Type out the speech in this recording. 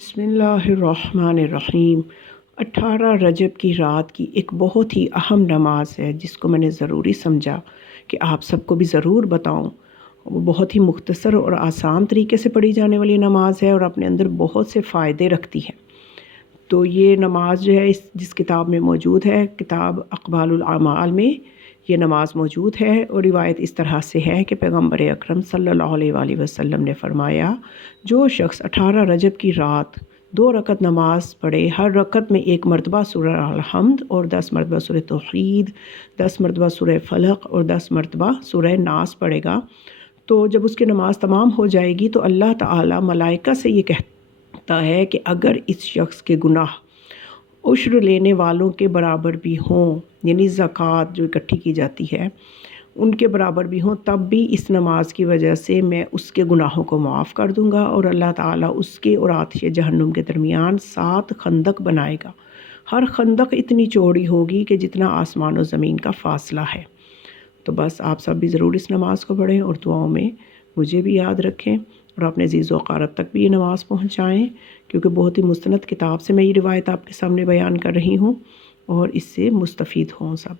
بسم اللہ الرحمن الرحیم۔ 18 رجب کی رات کی ایک بہت ہی اہم نماز ہے جس کو میں نے ضروری سمجھا کہ آپ سب کو بھی ضرور بتاؤں۔ وہ بہت ہی مختصر اور آسان طریقے سے پڑھی جانے والی نماز ہے اور اپنے اندر بہت سے فائدے رکھتی ہے۔ تو یہ نماز جو ہے جس کتاب میں موجود ہے، کتاب اقبال الاعمال میں یہ نماز موجود ہے، اور روایت اس طرح سے ہے کہ پیغمبر اکرم صلی اللہ علیہ وآلہ وسلم نے فرمایا، جو شخص 18 رجب کی رات 2 رکعت نماز پڑھے، ہر رکعت میں 1 مرتبہ سورہ الحمد اور 10 مرتبہ سورہ توحید، 10 مرتبہ سورہ فلق اور 10 مرتبہ سورہ ناس پڑھے گا، تو جب اس کی نماز تمام ہو جائے گی تو اللہ تعالیٰ ملائکہ سے یہ کہتا ہے کہ اگر اس شخص کے گناہ عشر لینے والوں کے برابر بھی ہوں، یعنی زکوٰۃ جو اکٹھی کی جاتی ہے ان کے برابر بھی ہوں، تب بھی اس نماز کی وجہ سے میں اس کے گناہوں کو معاف کر دوں گا، اور اللہ تعالیٰ اس کے اور آتش جہنم کے درمیان 7 خندق بنائے گا۔ ہر خندق اتنی چوڑی ہوگی کہ جتنا آسمان و زمین کا فاصلہ ہے۔ تو بس آپ سب بھی ضرور اس نماز کو پڑھیں اور دعاؤں میں مجھے بھی یاد رکھیں، اور اپنے عزیز و اقارب تک بھی یہ نماز پہنچائیں، کیونکہ بہت ہی مستند کتاب سے میں یہ روایت آپ کے سامنے بیان کر رہی ہوں، اور اس سے مستفید ہوں سب۔